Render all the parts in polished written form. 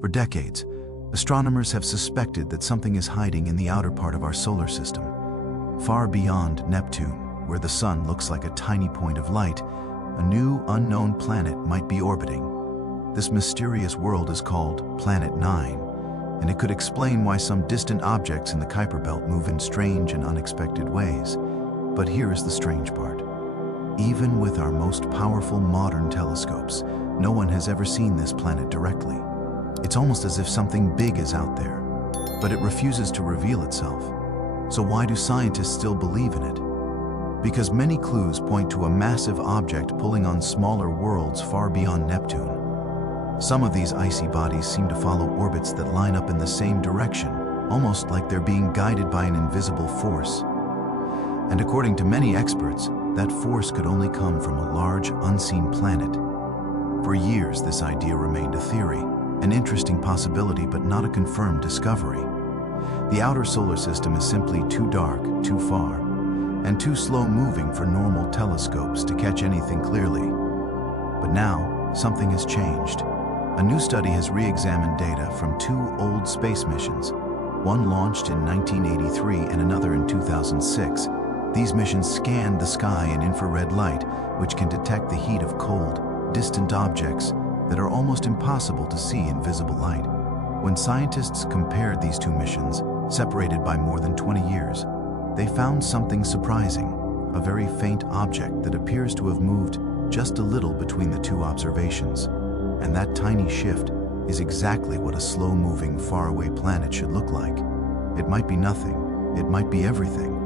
For decades, astronomers have suspected that something is hiding in the outer part of our solar system. Far beyond Neptune, where the Sun looks like a tiny point of light, a new, unknown planet might be orbiting. This mysterious world is called Planet 9, and it could explain why some distant objects in the Kuiper Belt move in strange and unexpected ways. But here's the strange part. Even with our most powerful modern telescopes, no one has ever seen this planet directly. It's almost as if something big is out there, but it refuses to reveal itself. So why do scientists still believe in it? Because many clues point to a massive object pulling on smaller worlds far beyond Neptune. Some of these icy bodies seem to follow orbits that line up in the same direction, almost like they're being guided by an invisible force. And according to many experts, that force could only come from a large, unseen planet. For years, this idea remained a theory, an interesting possibility but not a confirmed discovery. The outer solar system is simply too dark, too far, and too slow-moving for normal telescopes to catch anything clearly. But now, something has changed. A new study has re-examined data from two old space missions, one launched in 1983 and another in 2006. These missions scanned the sky in infrared light, which can detect the heat of cold, distant objects that are almost impossible to see in visible light. When scientists compared these two missions, separated by more than 20 years, they found something surprising, a very faint object that appears to have moved just a little between the two observations. And that tiny shift is exactly what a slow-moving, faraway planet should look like. It might be nothing, it might be everything.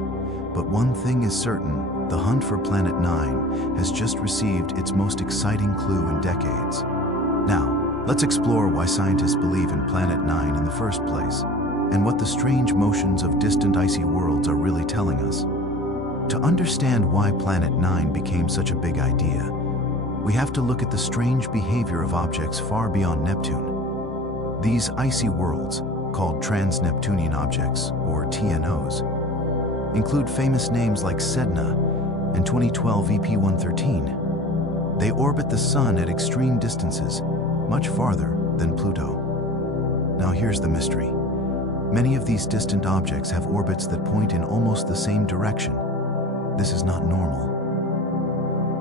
But one thing is certain, the hunt for Planet 9 has just received its most exciting clue in decades. Now, let's explore why scientists believe in Planet 9 in the first place, and what the strange motions of distant icy worlds are really telling us. To understand why Planet 9 became such a big idea, we have to look at the strange behavior of objects far beyond Neptune. These icy worlds, called trans-Neptunian objects, or TNOs, include famous names like Sedna and 2012 EP113. They orbit the Sun at extreme distances, much farther than Pluto. Now here's the mystery. Many of these distant objects have orbits that point in almost the same direction. This is not normal.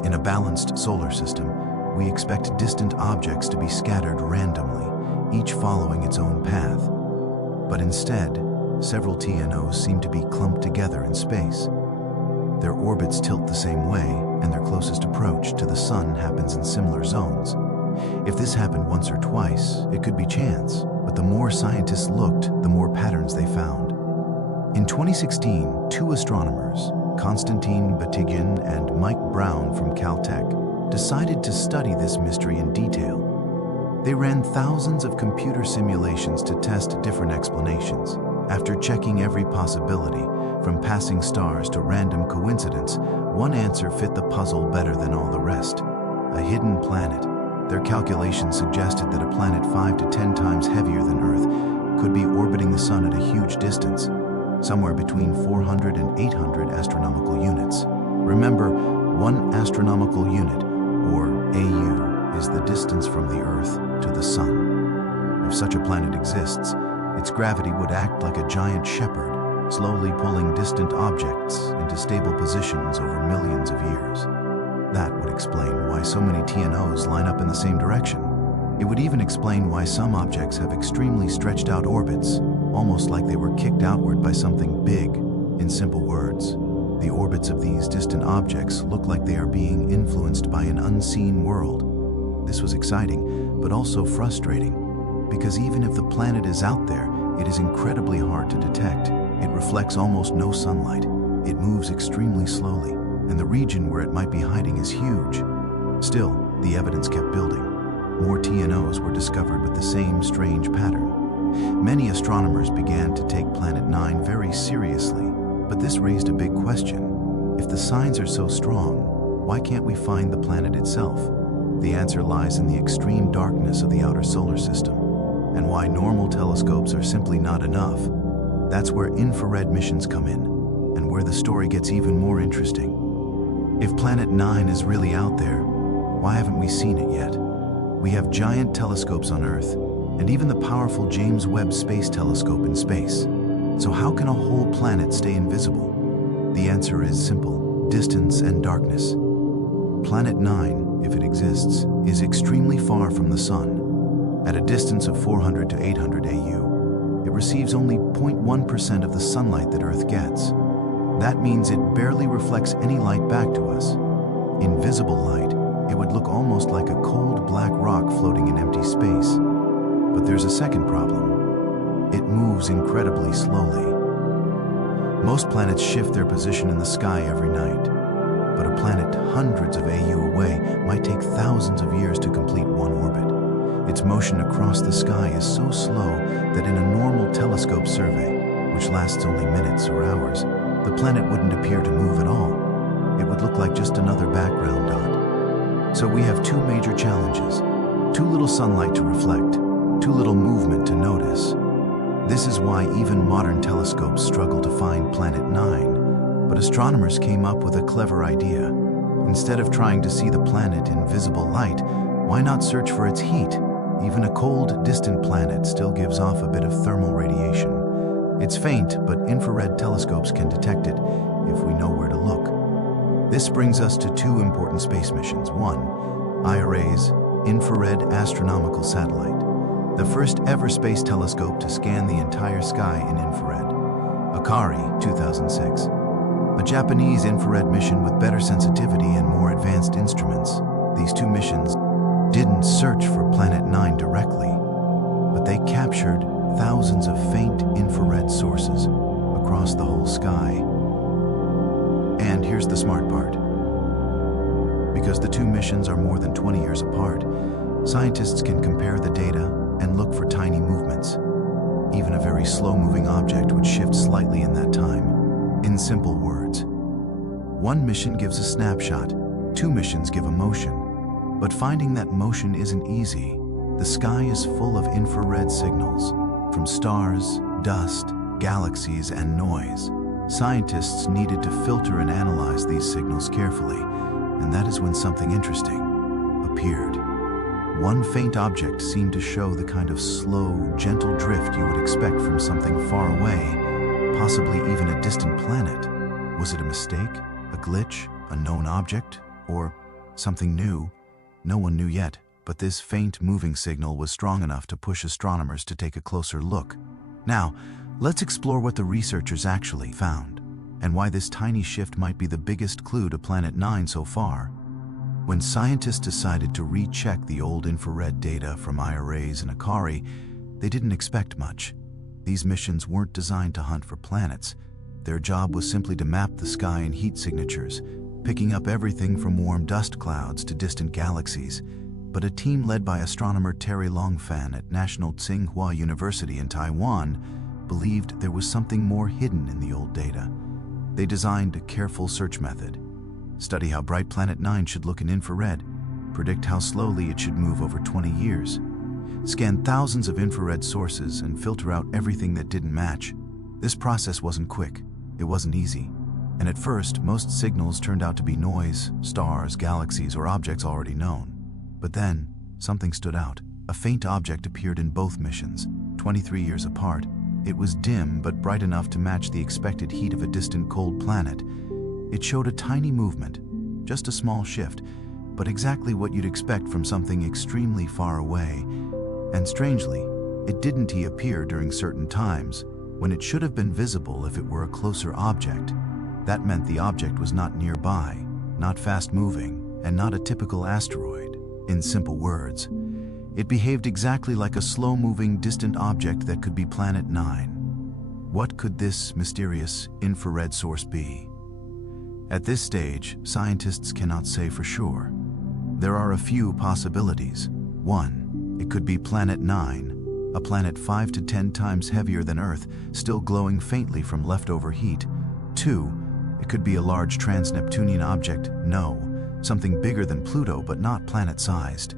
In a balanced solar system, we expect distant objects to be scattered randomly, each following its own path. But instead, several TNOs seem to be clumped together in space. Their orbits tilt the same way, and their closest approach to the Sun happens in similar zones. If this happened once or twice, it could be chance, but the more scientists looked, the more patterns they found. In 2016, two astronomers, Konstantin Batygin and Mike Brown from Caltech, decided to study this mystery in detail. They ran thousands of computer simulations to test different explanations. After checking every possibility, from passing stars to random coincidence, one answer fit the puzzle better than all the rest: a hidden planet. Their calculations suggested that a planet 5 to 10 times heavier than Earth could be orbiting the Sun at a huge distance, somewhere between 400 and 800 astronomical units. Remember, 1 astronomical unit, or AU, is the distance from the Earth to the Sun. If such a planet exists, its gravity would act like a giant shepherd, slowly pulling distant objects into stable positions over millions of years. That would explain why so many TNOs line up in the same direction. It would even explain why some objects have extremely stretched out orbits, almost like they were kicked outward by something big. In simple words, the orbits of these distant objects look like they are being influenced by an unseen world. This was exciting, but also frustrating, because even if the planet is out there, it is incredibly hard to detect. It reflects almost no sunlight. It moves extremely slowly, and the region where it might be hiding is huge. Still, the evidence kept building. More TNOs were discovered with the same strange pattern. Many astronomers began to take Planet 9 very seriously, but this raised a big question. If the signs are so strong, why can't we find the planet itself? The answer lies in the extreme darkness of the outer solar system, and why normal telescopes are simply not enough. That's where infrared missions come in, and where the story gets even more interesting. If Planet 9 is really out there, why haven't we seen it yet? We have giant telescopes on Earth, and even the powerful James Webb Space Telescope in space. So how can a whole planet stay invisible? The answer is simple: distance and darkness. Planet 9, if it exists, is extremely far from the Sun. At a distance of 400 to 800 AU, it receives only 0.1% of the sunlight that Earth gets. That means it barely reflects any light back to us. In visible light, it would look almost like a cold black rock floating in empty space. But there's a second problem. It moves incredibly slowly. Most planets shift their position in the sky every night, but a planet hundreds of AU away might take thousands of years to complete one orbit. Its motion across the sky is so slow that in a normal telescope survey, which lasts only minutes or hours, the planet wouldn't appear to move at all. It would look like just another background dot. So we have two major challenges: too little sunlight to reflect, too little movement to notice. This is why even modern telescopes struggle to find Planet 9. But astronomers came up with a clever idea. Instead of trying to see the planet in visible light, why not search for its heat? Even a cold, distant planet still gives off a bit of thermal radiation. It's faint, but infrared telescopes can detect it if we know where to look. This brings us to two important space missions. One, IRA's Infrared Astronomical Satellite, the first ever space telescope to scan the entire sky in infrared. Akari, 2006, a Japanese infrared mission with better sensitivity and more advanced instruments. These two missions didn't search for Planet 9 directly, but they captured thousands of faint infrared sources across the whole sky. And here's the smart part. Because the two missions are more than 20 years apart, scientists can compare the data and look for tiny movements. Even a very slow-moving object would shift slightly in that time. In simple words, one mission gives a snapshot, two missions give a motion. But finding that motion isn't easy. The sky is full of infrared signals, from stars, dust, galaxies, and noise. Scientists needed to filter and analyze these signals carefully, and that is when something interesting appeared. One faint object seemed to show the kind of slow, gentle drift you would expect from something far away, possibly even a distant planet. Was it a mistake, a glitch, a known object, or something new? No one knew yet, but this faint moving signal was strong enough to push astronomers to take a closer look. Now, let's explore what the researchers actually found, and why this tiny shift might be the biggest clue to Planet 9 so far. When scientists decided to recheck the old infrared data from IRAs and Akari, they didn't expect much. These missions weren't designed to hunt for planets. Their job was simply to map the sky and heat signatures, picking up everything from warm dust clouds to distant galaxies. But a team led by astronomer Terry Longfan at National Tsinghua University in Taiwan believed there was something more hidden in the old data. They designed a careful search method. Study how bright Planet 9 should look in infrared, predict how slowly it should move over 20 years, scan thousands of infrared sources and filter out everything that didn't match. This process wasn't quick, it wasn't easy. And at first, most signals turned out to be noise, stars, galaxies, or objects already known. But then, something stood out. A faint object appeared in both missions, 23 years apart. It was dim but bright enough to match the expected heat of a distant cold planet. It showed a tiny movement, just a small shift, but exactly what you'd expect from something extremely far away. And strangely, it didn't appear during certain times, when it should have been visible if it were a closer object. That meant the object was not nearby, not fast-moving, and not a typical asteroid. In simple words, it behaved exactly like a slow-moving, distant object that could be Planet 9. What could this mysterious infrared source be? At this stage, scientists cannot say for sure. There are a few possibilities. One, it could be Planet 9, a planet 5 to 10 times heavier than Earth, still glowing faintly from leftover heat. Two, it could be a large trans-Neptunian object, something bigger than Pluto but not planet-sized.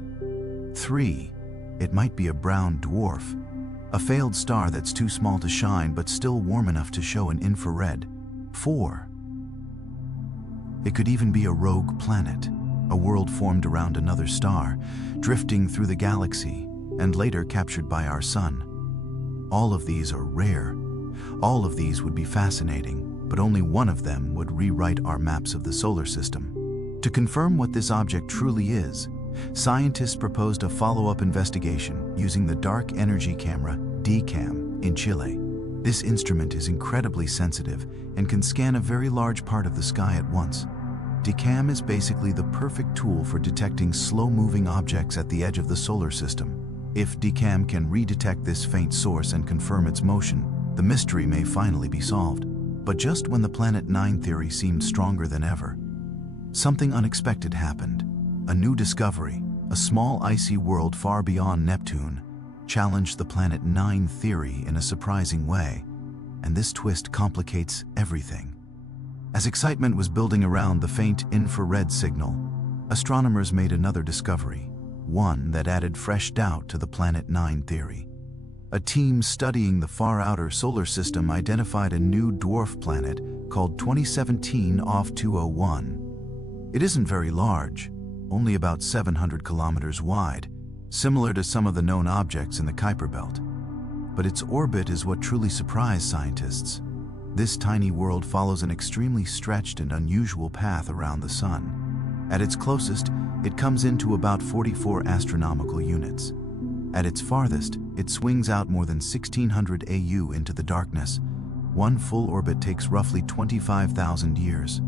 Three, it might be a brown dwarf, a failed star that's too small to shine but still warm enough to show in infrared. Four, it could even be a rogue planet, a world formed around another star, drifting through the galaxy. and later captured by our Sun. All of these are rare. All of these would be fascinating, but only one of them would rewrite our maps of the solar system. To confirm what this object truly is, scientists proposed a follow-up investigation using the Dark Energy Camera, DCAM, in Chile. This instrument is incredibly sensitive and can scan a very large part of the sky at once. DCAM is basically the perfect tool for detecting slow-moving objects at the edge of the solar system. If DCAM can redetect this faint source and confirm its motion, the mystery may finally be solved. But just when the Planet 9 theory seemed stronger than ever, something unexpected happened. A new discovery, a small icy world far beyond Neptune, challenged the Planet 9 theory in a surprising way, and this twist complicates everything. As excitement was building around the faint infrared signal, astronomers made another discovery, one that added fresh doubt to the Planet 9 theory. A team studying the far outer solar system identified a new dwarf planet called 2017 OFF 201. It isn't very large, only about 700 kilometers wide, similar to some of the known objects in the Kuiper Belt. But its orbit is what truly surprised scientists. This tiny world follows an extremely stretched and unusual path around the Sun. At its closest, it comes into about 44 astronomical units. At its farthest, it swings out more than 1600 AU into the darkness. One full orbit takes roughly 25,000 years.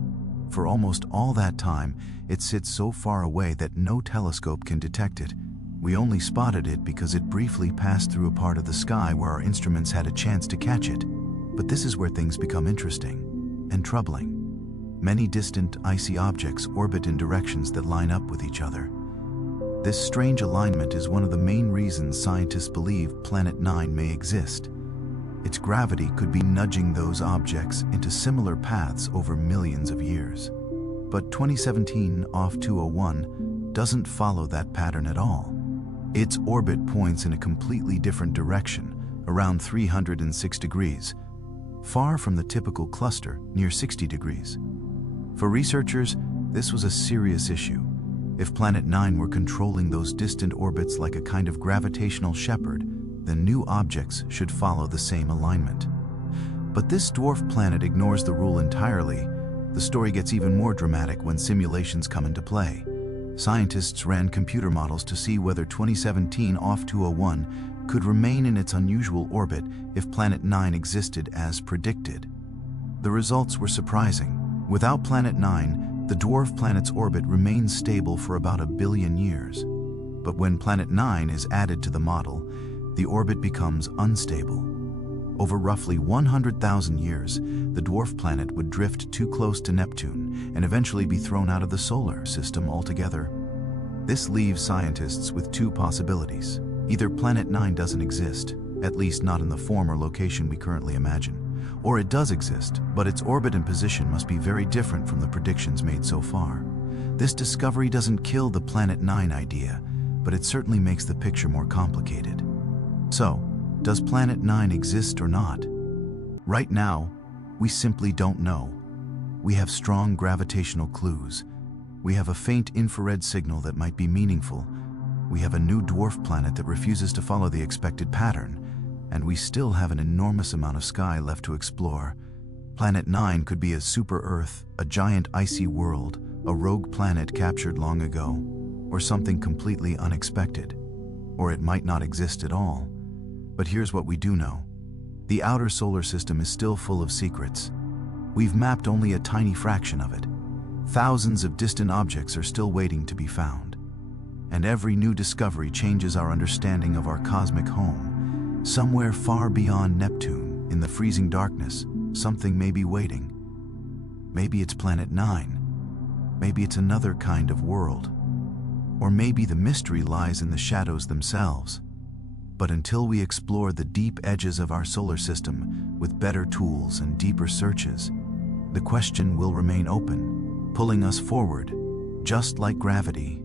For almost all that time, it sits so far away that no telescope can detect it. We only spotted it because it briefly passed through a part of the sky where our instruments had a chance to catch it. But this is where things become interesting and troubling. Many distant, icy objects orbit in directions that line up with each other. This strange alignment is one of the main reasons scientists believe Planet 9 may exist. Its gravity could be nudging those objects into similar paths over millions of years. But 2017 OFF 201 doesn't follow that pattern at all. Its orbit points in a completely different direction, around 306 degrees, far from the typical cluster near 60 degrees. For researchers, this was a serious issue. If Planet 9 were controlling those distant orbits like a kind of gravitational shepherd, then new objects should follow the same alignment. But this dwarf planet ignores the rule entirely. The story gets even more dramatic when simulations come into play. Scientists ran computer models to see whether 2017 OFF 201 could remain in its unusual orbit if Planet 9 existed as predicted. The results were surprising. Without Planet 9, the dwarf planet's orbit remains stable for about 1 billion years. But when Planet 9 is added to the model, the orbit becomes unstable. Over roughly 100,000 years, the dwarf planet would drift too close to Neptune and eventually be thrown out of the solar system altogether. This leaves scientists with two possibilities. Either Planet 9 doesn't exist, at least not in the form or location we currently imagine, or it does exist, but its orbit and position must be very different from the predictions made so far. This discovery doesn't kill the Planet 9 idea, but it certainly makes the picture more complicated. So, does Planet 9 exist or not? Right now, we simply don't know. We have strong gravitational clues. We have a faint infrared signal that might be meaningful. We have a new dwarf planet that refuses to follow the expected pattern. And we still have an enormous amount of sky left to explore. Planet 9 could be a super-Earth, a giant icy world, a rogue planet captured long ago, or something completely unexpected. Or it might not exist at all. But here's what we do know. The outer solar system is still full of secrets. We've mapped only a tiny fraction of it. Thousands of distant objects are still waiting to be found. And every new discovery changes our understanding of our cosmic home. Somewhere far beyond Neptune, in the freezing darkness, something may be waiting. Maybe it's Planet 9. Maybe it's another kind of world. Or maybe the mystery lies in the shadows themselves. But until we explore the deep edges of our solar system with better tools and deeper searches, the question will remain open, pulling us forward, just like gravity.